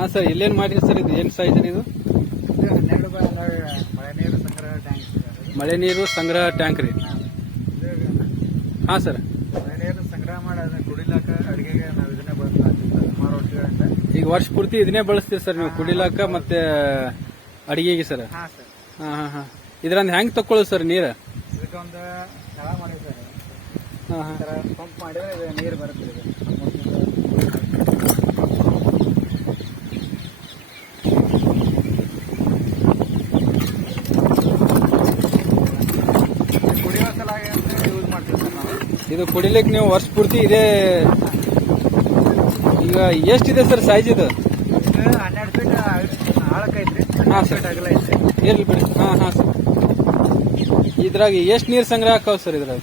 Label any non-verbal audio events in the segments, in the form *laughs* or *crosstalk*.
ಹಾಂ ಸರ್ ಇಲ್ಲೇನು ಮಾಡಿರಿ ಸರ್ ಇದು? ಏನು ಸೈಜ್ ಇದು ಇದು ಹನ್ನೆರಡು ಬೈ ಹನ್ನೆರಡು ಮಳೆ ನೀರು ಸಂಗ್ರಹ ಟ್ಯಾಂಕ್ ಮಳೆ ನೀರು ಸಂಗ್ರಹ ಟ್ಯಾಂಕ್ ರೀ? ಹಾಂ. ಸರ್. ಮಳೆ ನೀರು ಸಂಗ್ರಹ ಮಾಡಿ ಅದನ್ನ ಕುಡಿಲಾಕ ಅಡಿಗೆಗೆ ನಾವು ಇದನ್ನೇ ಬಳಸ್ತೀವಿ ಸುಮಾರು ವರ್ಷಗಳಿಂದ. ಈಗ ವರ್ಷ ಪೂರ್ತಿ ಇದನ್ನೇ ಬಳಸ್ತೀವಿ ಸರ್ ನೀವು ಕುಡಿಲಾಕ ಮತ್ತೆ ಅಡಿಗೆಗೆ ಸರ್? ಹಾಂ ಸರ್. ಹಾಂ ಹಾಂ ಹಾಂ. ಇದ್ರಂದು ಹೆಂಗೆ ತಕ್ಕೊಳ್ಳೋದು ಸರ್ ನೀರು? ಇದಕ್ಕೊಂದು ಸ್ಥಳ ಮಾಡಿದ್ದಾರೆ ಹಾಂ ಹಾಂ. ಈ ಪಂಪ್ ಮಾಡಿದ್ರೆ ನೀರು ಬರುತ್ತೆ ಇದು ಕುಡಿಲಿಕ್ಕೆ ನೀವು ವರ್ಷ ಪೂರ್ತಿ ಇದೆ ಈಗ ಎಷ್ಟಿದೆ ಸರ್ ಸೈಜ್ ಇದು? ಹನ್ನೆರಡು ಫೀಟ್ ಆಳಕ್ಕೈತ್ರಿ ಹಾಂ ಹನ್ನೆರಡು ಸರ್ ಫೀಟ್ ಅಗಲ ಐತ್ರಿ ಎಲ್ಲಿ ಬಿಡಿ. ಹಾಂ ಹಾಂ ಸರ್ ಇದ್ರಾಗ ಎಷ್ಟು ನೀರು ಸಂಗ್ರಹ ಹಾಕವ್ ಸರ್ ಇದ್ರಾಗ?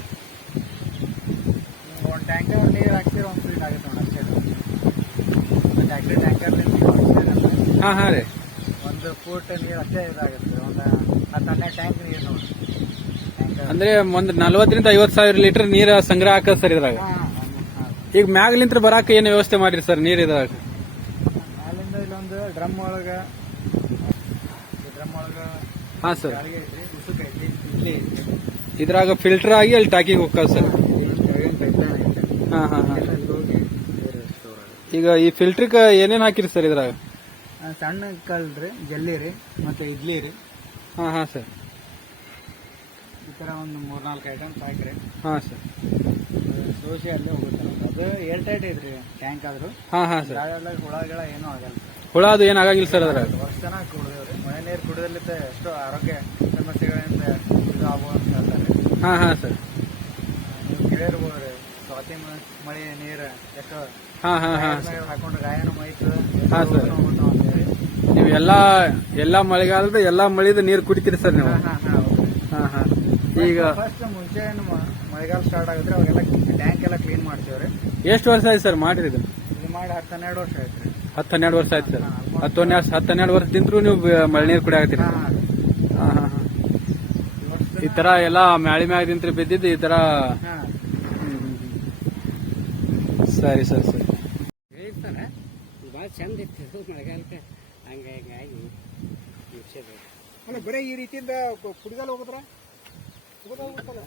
ಒಂದು ಟ್ಯಾಂಕರ್ ನೀರು ಒಂದು ಫೀಟ್ ಆಗುತ್ತೆ ನೋಡಿ ಅಷ್ಟೇ. ಒಂದು ಟ್ಯಾಂಕರ್ ಹಾಂ ಹಾಂ ರೀ. ಒಂದು ಫೂಟ್ ನೀರು ಅಷ್ಟೇ ಇದಾಗುತ್ತೆ. ಒಂದು ಹತ್ತು ಹನ್ನೆರಡು ಟ್ಯಾಂಕ್ ನೀರು ನೋಡಿ. ಅಂದ್ರೆ ಒಂದು ನಲ್ವತ್ತರಿಂದ ಐವತ್ ಸಾವಿರ ಲೀಟರ್ ನೀರ ಸಂಗ್ರಹ ಹಾಕದ್ ಸರ್ ಇದ್ರಾಗ. ಈಗ ಮ್ಯಾಗ್ಲಿಂತ್ರ ಬರಾಕ ಏನು ವ್ಯವಸ್ಥೆ ಮಾಡಿರಿ ಸರ್ ನೀರ್ ಇದ್ರಾಗ? ಅಲ್ಲಿಂದ ಇಲ್ಲೊಂದು ಡ್ರಮ್ ಒಳಗ ಡ್ರಮ್ ಒಳಗೆ ಹಾಂ ಸರ್. ಇದ್ರಾಗ ಫಿಲ್ಟರ್ ಆಗಿ ಅಲ್ಲಿ ಟಾಕಿಗೆ ಹೋಗ್ತದೆ ಸರ್. ಹಾಂ ಹಾಂ ಹಾಂ ಈಗ ಈ ಫಿಲ್ಟರ್ ಏನೇನ್ ಹಾಕಿರಿ ಸರ್ ಇದ್ರಾಗ? ಸಣ್ಣ ಕಲ್ರಿ ಜಲ್ಲಿ ರೀ ಮತ್ತೆ ಇಡ್ಲಿ ರೀ. ಹಾ ಹಾ ಸರ್. ಈ ಥರ ಒಂದು ಮೂರ್ನಾಲ್ಕು ಐಟಮ್ಸ್ ಹಾಕ್ರಿ ಹಾಂ ಸರ್ ದೋಸೆ ಅಲ್ಲೇ ಹೋಗುತ್ತೆ ಅದು ಏರ್ ಟೈಟ್ ಐತ್ರಿ ಟ್ಯಾಂಕ್ ಆದ್ರೂ. ಹಾಂ ಹಾಂ ಸರ್ ಗಾಳಿಯೆಲ್ಲ ಹುಳಗಳ ಏನೂ ಆಗಲ್ಲ ಹುಳ ಅದು ಏನು ಆಗಂಗಿಲ್ಲ ಸರ್ ಅದ್ರ ವರ್ಷ ಚೆನ್ನಾಗಿ ಕುಡಿದೇವ್ರಿ ಮಳೆ ನೀರು ಕುಡಿದಲ್ಲಿದ್ದ ಎಷ್ಟೋ ಆರೋಗ್ಯ ಸಮಸ್ಯೆಗಳಿಂದ ಇದು ಆಗ್ಬೋದು ಅಂತ ಹೇಳ್ತಾರೆ ಹಾಂ ಹಾಂ ಸರ್ ನೀವು ಕೇಳಿರ್ಬೋದು ರೀ. ಸ್ವಾತಿ ಮಳೆ ನೀರು ಎಷ್ಟೋ ಹಾಂ ಹಾಂ ಹಾಂ ಹಾಕೊಂಡು ಗಾಯನ ಮೈತು ಹಾ, ಸರ್. ನೀವು ಎಲ್ಲಾ ಎಲ್ಲ ಮಳೆಗಾಲದ ಎಲ್ಲಾ ಮಳೆದ ನೀರು ಕುಡಿತೀರಿ ಸರ್ ನೀವು. ಹಾಂ ಹಾಂ ಹಾಂ ಹಾಂ. ಈಗ ಫಸ್ಟ್ ಮುಂಚೆ ಏನು ಮ- ಮಳೆಗಾಲ ಸ್ಟಾರ್ಟ್ ಆಗಿದ್ರೆ ಅವಾಗೆಲ್ಲ ಟ್ಯಾಂಕ್ ಎಲ್ಲ ಕ್ಲೀನ್ ಮಾಡ್ತೀವ್ರಿ. ಎಷ್ಟು ವರ್ಷ ಆಯ್ತು ಸರ್ ಮಾಡಿರಿ ಇದು ಇದು ಮಾಡಿ ಹತ್ತು ಹನ್ನೆರಡು ವರ್ಷ ಆಯ್ತು ರೀ. ಹತ್ತು ಹನ್ನೆರಡು ವರ್ಷ ಆಯ್ತು ಸರ್. ಹತ್ತು ಹನ್ನೆರಡು ಹತ್ತು ಹನ್ನೆರಡು ವರ್ಷದಿಂದ್ರೂ ನೀವು ಮಳೆ ನೀರು ಕುಡಿಯಾಕತ್ತೀರಿ ಹಾಂ ಹಾಂ ಹಾಂ. ಹಾಂ ಹಾಂ ಈ ತರ ಎಲ್ಲ ಮ್ಯಾಳಿ ಮ್ಯಾಗದಿಂತ್ರ ಬಿದ್ದಿದ್ದು ಈ ತರ. ಹಾಂ. ಸರಿ ಸರ್ ಸರಿ. ಹೇಳ್ತಾನೆ ಭಾಳ ಚಂದ ಇತ್ತು *laughs* ಮಳೆಗಾಲಕ್ಕೆ. ಹಂಗೆ ಹಿಂಗಾಗಿ ಅಲ್ಲ ಬರೀ ಈ ರೀತಿಯಿಂದ ಕುಡಿದಲ್ಲ ಹೋಗುದ್ರ? Siguro ako pala.